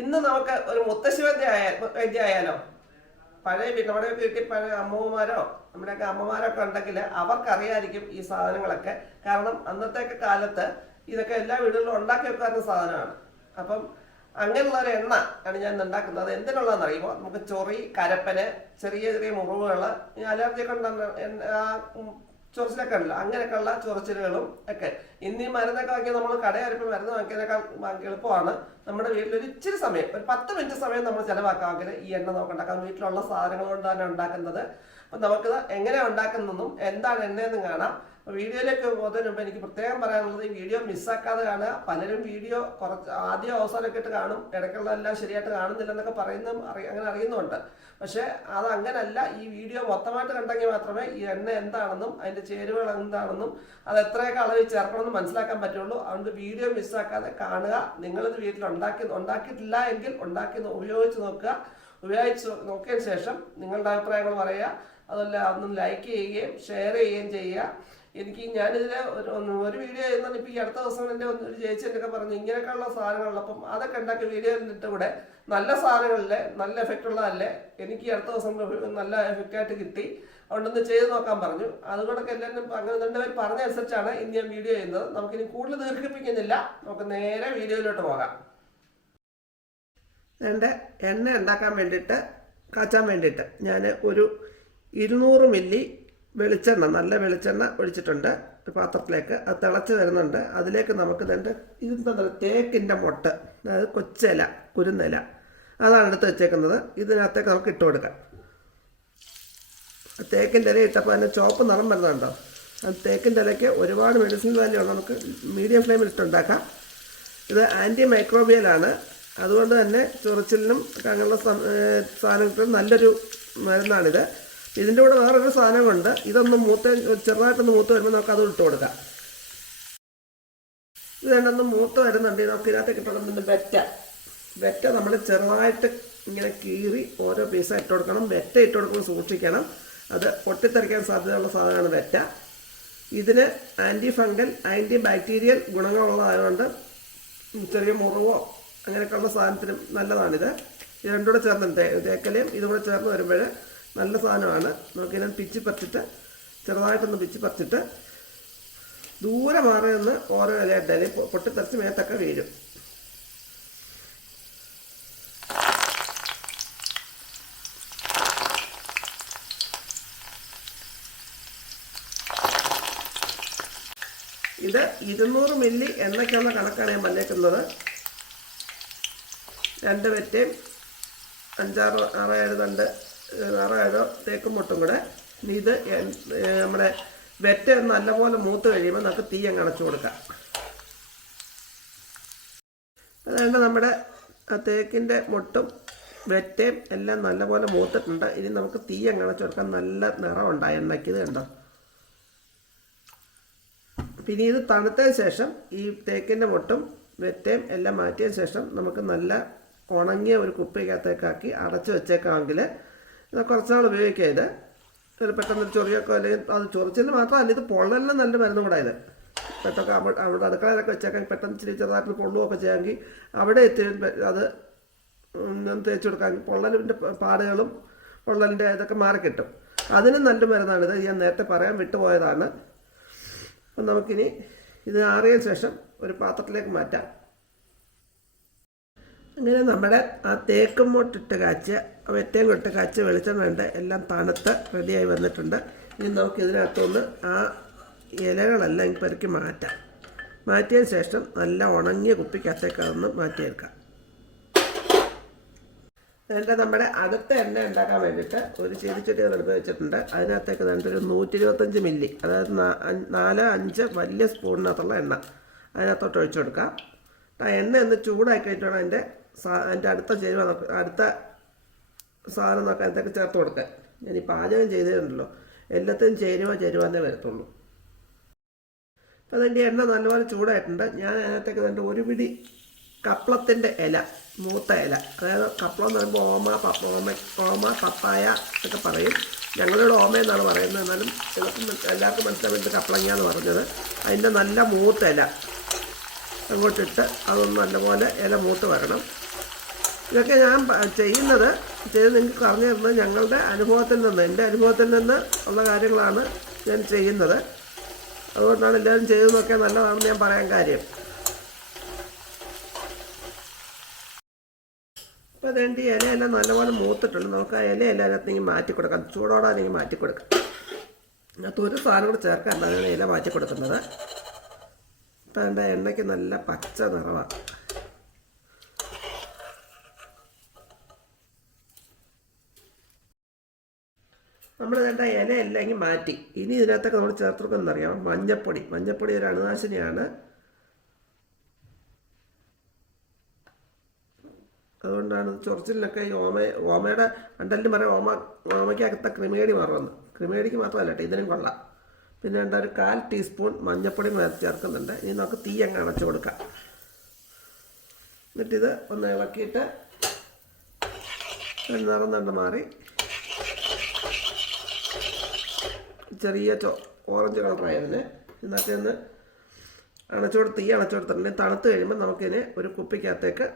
ഇന്ന് നമുക്ക് ഒരു മുത്തശ്ശി വൈദ്യ ആയാലോ? നമ്മുടെ വീട്ടിൽ പഴയ അമ്മൂമ്മമാരോ നമ്മുടെയൊക്കെ അമ്മമാരൊക്കെ ഉണ്ടെങ്കിൽ അവർക്കറിയായിരിക്കും ഈ സാധനങ്ങളൊക്കെ. കാരണം അന്നത്തെയൊക്കെ കാലത്ത് ഇതൊക്കെ എല്ലാ വീടുകളിലും ഉണ്ടാക്കി വെക്കാറുന്ന സാധനമാണ്. അപ്പം അങ്ങനെയുള്ള ഒരു എണ്ണ ആണ് ഞാൻ ഉണ്ടാക്കുന്നത്. എന്തിനുള്ളതെന്ന് അറിയുമ്പോൾ നമുക്ക് ചൊറി, കരപ്പന്, ചെറിയ ചെറിയ മുറിവുകൾ, അലർജിയൊക്കെ ചൊറിച്ചിലൊക്കെ ഉണ്ടല്ലോ, അങ്ങനെയൊക്കെയുള്ള ചൊറിച്ചിലുകളും ഒക്കെ. ഇന്ന് ഈ മരുന്നൊക്കെ വാങ്ങിയാൽ നമ്മൾ കടയായിരിക്കും മരുന്ന് വാങ്ങിക്കാനേക്കാൾ എളുപ്പമാണ്. നമ്മുടെ വീട്ടിലൊരു ഇച്ചിരി സമയം, ഒരു 10 മിനിറ്റ് സമയം നമ്മൾ ചിലവാക്കാമെങ്കിൽ ഈ എണ്ണ നമുക്ക് ഉണ്ടാക്കാം. വീട്ടിലുള്ള സാധനങ്ങൾ കൊണ്ട് തന്നെ ഉണ്ടാക്കുന്നത്. അപ്പം നമുക്കിത് എങ്ങനെയാണ് ഉണ്ടാക്കുന്നതെന്നും എന്താണ് എണ്ണയെന്നും കാണാം. വീഡിയോയിലേക്ക് പോകുന്നതിന് മുമ്പ് എനിക്ക് പ്രത്യേകം പറയാനുള്ളത്, ഈ വീഡിയോ മിസ്സാക്കാതെ കാണുക. പലരും വീഡിയോ കുറച്ച് ആദ്യം അവസാനമൊക്കെ ഇട്ട് കാണും, ഇടയ്ക്കുള്ളതെല്ലാം ശരിയായിട്ട് കാണുന്നില്ലെന്നൊക്കെ അങ്ങനെ അറിയുന്നുണ്ട്. പക്ഷേ അത് അങ്ങനല്ല. ഈ വീഡിയോ മൊത്തമായിട്ട് കണ്ടെങ്കിൽ മാത്രമേ ഈ എണ്ണ എന്താണെന്നും അതിൻ്റെ ചേരുവകൾ എന്താണെന്നും അത് എത്രയൊക്കെ അളവിൽ ചേർക്കണമെന്ന് മനസ്സിലാക്കാൻ പറ്റുള്ളൂ. അതുകൊണ്ട് വീഡിയോ മിസ്സാക്കാതെ കാണുക. നിങ്ങളിത് വീട്ടിൽ ഉണ്ടാക്കിയിട്ടില്ല എങ്കിൽ ഉപയോഗിച്ച് നോക്കുക. ഉപയോഗിച്ച് നോക്കിയതിന് ശേഷം നിങ്ങളുടെ അഭിപ്രായങ്ങൾ പറയുക. അതല്ല അതൊന്നും ലൈക്ക് ചെയ്യുകയും ഷെയർ ചെയ്യുകയും ചെയ്യുക. ഞാനിതിൽ ഒരു വീഡിയോ ചെയ്യുന്നത് ഇപ്പോൾ ഈ അടുത്ത ദിവസം എൻ്റെ ഒരു ചേച്ചി എന്നൊക്കെ പറഞ്ഞു ഇങ്ങനെയൊക്കെയുള്ള സാധനങ്ങളുള്ളപ്പം അതൊക്കെ ഉണ്ടാക്കി വീഡിയോ ഇട്ടിട്ട് കൂടെ നല്ല സാധനങ്ങളിലെ നല്ല എഫക്റ്റ് ഉള്ളതല്ലേ, എനിക്ക് അടുത്ത ദിവസം നല്ല എഫക്റ്റായിട്ട് കിട്ടി, അതുകൊണ്ടൊന്ന് ചെയ്ത് നോക്കാൻ പറഞ്ഞു. അതുകൊണ്ടൊക്കെ എല്ലാവരും അങ്ങനെ 2 പേര് പറഞ്ഞതനുസരിച്ചാണ് ഇനി ഞാൻ വീഡിയോ ചെയ്യുന്നത്. നമുക്കിനി കൂടുതൽ ദീർഘിപ്പിക്കുന്നില്ല, നമുക്ക് നേരെ വീഡിയോയിലോട്ട് പോകാം. എൻ്റെ എണ്ണ ഉണ്ടാക്കാൻ വേണ്ടിയിട്ട് കാച്ചാൻ വേണ്ടിയിട്ട് ഞാൻ ഒരു 200 മില്ലി വെളിച്ചെണ്ണ, നല്ല വെളിച്ചെണ്ണ ഒഴിച്ചിട്ടുണ്ട് ഒരു പാത്രത്തിലേക്ക്. അത് തിളച്ച് വരുന്നുണ്ട്. അതിലേക്ക് നമുക്ക് ഇതെന്താ തേക്കിൻ്റെ മൊട്ട്, അതായത് കൊച്ചില, കുരുന്നില, അതാണ് എടുത്ത് വെച്ചേക്കുന്നത്. ഇതിനകത്തേക്ക് നമുക്ക് ഇട്ട് കൊടുക്കാം. തേക്കിൻ്റെ ഇല ഇട്ടപ്പോൾ അതിന് ചുവപ്പ് നിറം വരുന്നുണ്ടോ? അത് തേക്കിൻ്റെ ഇലയ്ക്ക് ഒരുപാട് മെഡിസിൻ വാല്യൂ ഉണ്ട്. നമുക്ക് മീഡിയം ഫ്ലെയിമിൽ ഇട്ടുണ്ടാക്കാം. ഇത് ആൻറ്റി മൈക്രോബിയലാണ്. അതുകൊണ്ട് തന്നെ ചൊറിച്ചിലിനും അങ്ങനെയുള്ള സാധനങ്ങൾക്കും നല്ലൊരു മരുന്നാണിത്. ഇതിൻ്റെ കൂടെ വേറൊരു സാധനമുണ്ട്. ഇതൊന്ന് ചെറുതായിട്ടൊന്ന് മൂത്ത് വരുമ്പോൾ നമുക്ക് അത് ഇട്ട് കൊടുക്കാം. ഇത് രണ്ടൊന്ന് മൂത്ത് വരുന്നുണ്ട്. നമുക്ക് ഇതിനകത്തേക്ക് ഇട്ടുകൊടുക്കുന്നുണ്ട് വെറ്റ നമ്മൾ ചെറുതായിട്ട് ഇങ്ങനെ കീറി ഓരോ പീസായി ഇട്ട് കൊടുക്കണം. വെറ്റ ഇട്ട് കൊടുക്കുമ്പോൾ സൂക്ഷിക്കണം, അത് പൊട്ടിത്തെറിക്കാൻ സാധ്യതയുള്ള സാധനമാണ് വെറ്റ. ഇതിന് ആൻറ്റി ഫംഗൽ, ആൻറ്റി ബാക്ടീരിയൽ ഗുണങ്ങളുള്ളതായതുകൊണ്ട് ചെറിയ മുറിവോ അങ്ങനെയൊക്കെയുള്ള സാധനത്തിനും നല്ലതാണിത്. ഇത് രണ്ടും കൂടെ ചേർന്ന് തേക്കലയും ഇതും കൂടെ ചേർന്ന് വരുമ്പോൾ നല്ല സാധനമാണ്. നമുക്കിതിനെ ചെറുതായിട്ടൊന്ന് പിച്ചി പറിച്ചിട്ട് ദൂരെ മാറി നിന്ന് ഓരോ ഇലയായിട്ട് അല്ലെങ്കിൽ പൊട്ടിത്തെറിച്ച് മേത്തൊക്കെ വീഴും. ഇത് 200 മില്ലി എണ്ണയ്ക്കുള്ള കണക്കാണ് ഞാൻ വന്നേക്കുന്നത്. 2 വെറ്റയും 6-7 തേക്കും മുട്ടും കൂടെ. ഇത് നമ്മുടെ വെറ്റ നല്ലപോലെ മൂത്ത് കഴിയുമ്പോൾ നമുക്ക് തീ അങ്ങ് അടച്ചു കൊടുക്കാം. അതുകൊണ്ട് നമ്മുടെ തേക്കിൻ്റെ മുട്ടും വെറ്റയും എല്ലാം നല്ലപോലെ മൂത്തിട്ടുണ്ട്. ഇനി നമുക്ക് തീ അങ്ങ് അടച്ചു കൊടുക്കാം. നല്ല നിറമുണ്ടായി എണ്ണയ്ക്ക്. ഇത് കണ്ടോ? പിന്നെ ഇത് തണുത്തതിന് ശേഷം ഈ തേക്കിൻ്റെ മുട്ടും വെറ്റയും എല്ലാം മാറ്റിയതിന് ശേഷം നമുക്ക് നല്ല ഉണങ്ങിയ ഒരു കുപ്പിക്കകത്തേക്കാക്കി അടച്ചു വെച്ചേക്കാമെങ്കിൽ കുറച്ചാൾ ഉപയോഗിക്കുക. ഇത് പെട്ടെന്ന് ചൊറിയൊക്കെ അല്ലെങ്കിൽ അത് ചൊറിച്ചിന് മാത്രമല്ല, ഇത് പൊള്ളലിന് നല്ല മരുന്നും കൂടെ. ഇത് പെട്ടൊക്കെ അവിടെ അടുക്കളയിലൊക്കെ വെച്ചേക്കാൻ പെട്ടെന്ന് ചെറുതായിട്ട് പൊള്ളുകയൊക്കെ ചെയ്യാമെങ്കിൽ അവിടെ അത് തേച്ച് കൊടുക്കാൻ പൊള്ളലിൻ്റെ പാടുകളും പൊള്ളലിൻ്റെ ഇതൊക്കെ മാറിക്കിട്ടും. അതിനും നല്ല മരുന്നാണിത്. ഞാൻ നേരത്തെ പറയാൻ വിട്ടുപോയതാണ്. അപ്പം നമുക്കിനി ഇത് ആറിയതിന് ശേഷം ഒരു പാത്രത്തിലേക്ക് മാറ്റാം. അങ്ങനെ നമ്മുടെ ആ തേക്കും മുട്ടിട്ട് കാച്ച് വെറ്റയും കൊട്ട് കാച്ച് വെളിച്ചെണ്ണ ഉണ്ട് എല്ലാം തണുത്ത് റെഡിയായി വന്നിട്ടുണ്ട്. ഇനി നമുക്ക് ഇതിനകത്തുനിന്ന് ആ ഇലകളെല്ലാം പെറുക്കി മാറ്റിയതിന് ശേഷം നല്ല ഉണങ്ങിയ കുപ്പിക്കകത്തേക്ക് അതൊന്ന് മാറ്റിയെടുക്കാം. അതിൻ്റെ നമ്മുടെ അടുത്ത എണ്ണ ഉണ്ടാക്കാൻ വേണ്ടിയിട്ട് ഒരു ചെടിച്ചട്ടി എടുത്ത് വെച്ചിട്ടുണ്ട്. അതിനകത്തേക്ക് ഒരു 125 മില്ലി, അതായത് 4-5 വലിയ സ്പൂണിനകത്തുള്ള എണ്ണ അതിനകത്തോട്ട് ഒഴിച്ചു കൊടുക്കാം. ആ എണ്ണ ഒന്ന് ചൂടാക്കി കഴിഞ്ഞിട്ടാണ് അതിൻ്റെ അടുത്ത സാധനം നോക്കാൻ അതിനകത്തേക്ക് ചേർത്ത് കൊടുക്കാൻ. ഞാൻ ഈ പാചകം ചെയ്തിട്ടുണ്ടല്ലോ, എല്ലാത്തിനും ചേരുവന്നേ വരത്തുള്ളൂ. അപ്പോൾ അതിൻ്റെ എണ്ണ നല്ലപോലെ ചൂടായിട്ടുണ്ട്. ഞാൻ അതിനകത്തേക്ക് ഒരു പിടി കപ്പളത്തിൻ്റെ ഇല, മൂത്ത ഇല, അതായത് കപ്പളം എന്ന് പറയുമ്പോൾ ഓമ പപ്പായ എന്നൊക്കെ പറയും. ഞങ്ങളുടെ ഓമയെന്നാണ് പറയുന്നത്. എന്നാലും എല്ലാവർക്കും മനസ്സിലാവേണ്ടത് കപ്പളങ്ങയാന്ന് പറഞ്ഞത്. അതിൻ്റെ നല്ല മൂത്ത ഇല അങ്ങോട്ടിട്ട് അതൊന്ന് നല്ലപോലെ ഇല മൂത്ത് വരണം. ഇതൊക്കെ ഞാൻ ചെയ്ത് നിങ്ങൾക്ക് പറഞ്ഞു തരുന്നത് ഞങ്ങളുടെ അനുഭവത്തിൽ നിന്ന്, എൻ്റെ അനുഭവത്തിൽ നിന്ന് ഉള്ള കാര്യങ്ങളാണ് ഞാൻ ചെയ്യുന്നത്. അതുകൊണ്ടാണ് എല്ലാവരും ചെയ്ത് നോക്കിയാൽ നല്ലതാണെന്ന് ഞാൻ പറയാൻ കാര്യം. അപ്പോൾ അതുകൊണ്ട് ഈ ഇലയെല്ലാം നല്ലപോലെ മൂത്തിട്ടുണ്ട്. നമുക്ക് ആ ഇലയെല്ലാം അതിനകത്ത് മാറ്റി കൊടുക്കാം, ചൂടോടെ അല്ലെങ്കിൽ മാറ്റി കൊടുക്കാം. അതിനകത്ത് ഒരു സാധനം കൂടെ ചേർക്കാറുണ്ട്, അതിനാണ് ഇല മാറ്റി കൊടുക്കുന്നത്. ഇപ്പം അതിൻ്റെ എണ്ണയ്ക്ക് നല്ല പച്ച നിറമാണ്. നമ്മൾ വേണ്ട ഇലയെല്ലാം മാറ്റി. ഇനി ഇതിനകത്തൊക്കെ നമ്മൾ ചേർത്ത് കൊടുക്കുന്നറിയാം മഞ്ഞപ്പൊടി. മഞ്ഞപ്പൊടി ഒരു അണുനാശിനിയാണ്. അതുകൊണ്ടാണ് ചൊറിച്ചിലൊക്കെ ഈ ഓമയുടെ അണ്ടലിന് പറയാം ഓമയ്ക്കകത്ത ക്രിമിയേടി മാറുമെന്ന്. ക്രിമിയേടിക്ക് മാത്രമല്ല കേട്ടോ, ഇതിനും കൊള്ളാം. പിന്നെ വേണ്ട ഒരു 1/4 ടീസ്പൂൺ മഞ്ഞപ്പൊടി ചേർക്കുന്നുണ്ട്. ഇനി നമുക്ക് തീ അങ്ങ് അടച്ചു കൊടുക്കാം. എന്നിട്ടിത് ഒന്ന് ഇളക്കിയിട്ട് നിറന്നുണ്ട് മാറി ചെറിയ ഓറഞ്ച് കളറായതിന് ഇന്നത്തെ ഒന്ന് തീ അണച്ചു കൊടുത്തിട്ടുണ്ടെങ്കിൽ തണുത്ത് കഴിയുമ്പോൾ നമുക്കിതിനെ ഒരു കുപ്പിക്കകത്തേക്ക്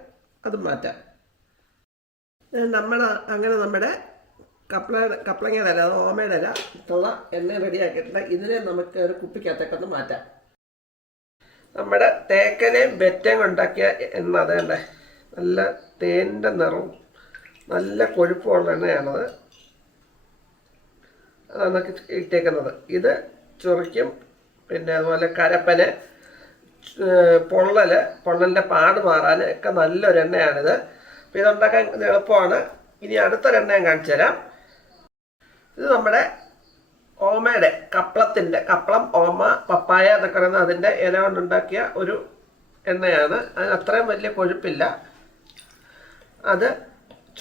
അത് മാറ്റാം. അങ്ങനെ നമ്മുടെ കപ്ലങ്ങയുടെ ഇല, അത് ഓമയുടെ ഇല ഉള്ള എണ്ണ റെഡിയാക്കിയിട്ടുണ്ട്. ഇതിനെ നമുക്ക് ഒരു കുപ്പിക്കകത്തേക്കൊന്ന് മാറ്റാം. നമ്മുടെ തേക്കനെയും ബെറ്റയും ഉണ്ടാക്കിയ എണ്ണ അതേണ്ടേ, നല്ല തേൻ്റെ നിറവും നല്ല കൊഴുപ്പുള്ള എണ്ണയാണത്. അതാണ് ഇട്ടേക്കുന്നത്. ഇത് ചൊറിക്കും. പിന്നെ അതുപോലെ കരപ്പന്, പൊള്ളലിൻ്റെ പാട് മാറാൻ ഒക്കെ നല്ലൊരു എണ്ണയാണിത്. അപ്പോൾ ഇതുണ്ടാക്കാൻ എളുപ്പമാണ്. ഇനി അടുത്തൊരെണ്ണ ഞാൻ കാണിച്ചു തരാം. ഇത് നമ്മുടെ ഓമയുടെ കപ്പളം, ഓമ, പപ്പായ എന്നൊക്കെ പറയുന്നത് അതിൻ്റെ ഇല കൊണ്ടുണ്ടാക്കിയ ഒരു എണ്ണയാണ്. അതിന് അത്രയും വലിയ കൊഴുപ്പില്ല. അത്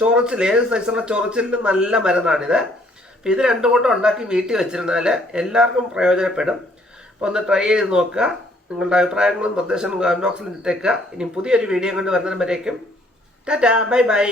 ചൊറിച്ചിൽ, ഏത് സൈസുള്ള ചൊറിച്ചിലിന് നല്ല മരുന്നാണിത്. അപ്പോൾ ഇത് രണ്ടും കൂട്ടം ഉണ്ടാക്കി വീട്ടിൽ വെച്ചിരുന്നാൽ എല്ലാവർക്കും പ്രയോജനപ്പെടും. അപ്പോൾ ഒന്ന് ട്രൈ ചെയ്ത് നോക്കുക. നിങ്ങളുടെ അഭിപ്രായങ്ങളും നിർദ്ദേശങ്ങളും കമന്റ് ബോക്സിൽ ഇട്ടേക്കുക. ഇനി പുതിയൊരു വീഡിയോ കൊണ്ട് വരുന്നതിന് വരേക്കും ടാറ്റാ, ബൈ ബൈ.